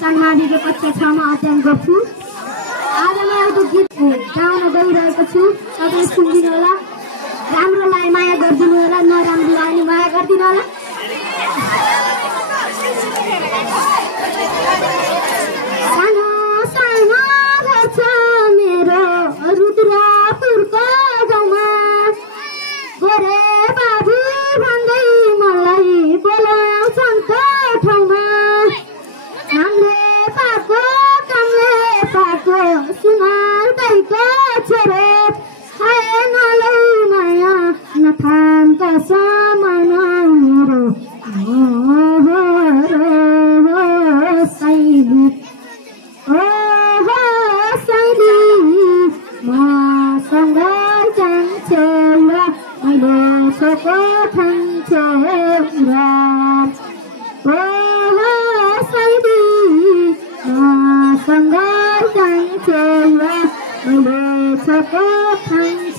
सानमाविको कक्षा 6 मा अध्ययन गर्छु। आज म एउटा गीत गाउन गइरहेको छु। तपाईले सुनिदिनु होला। राम्रोलाई माया गरिदिनु होला, नराम्रोलाई नि माया गरिदिनु होला। सानो सानो घर छ मेरो रुद्रपुरको गाउँमा। गोरे बाबु भन्दै मलाई बोलाउँछन् त्यो ठाउँमा। नामले पाको कामले पाको सुनार दाइको छोरो। हाय नलौ माया नथान्त समान मेरो साइली। साइली मसँग जान्छौ र मैले सको ठान्छौ र। साइली मसँग जान्छौ र मैले सको ठान्छौ।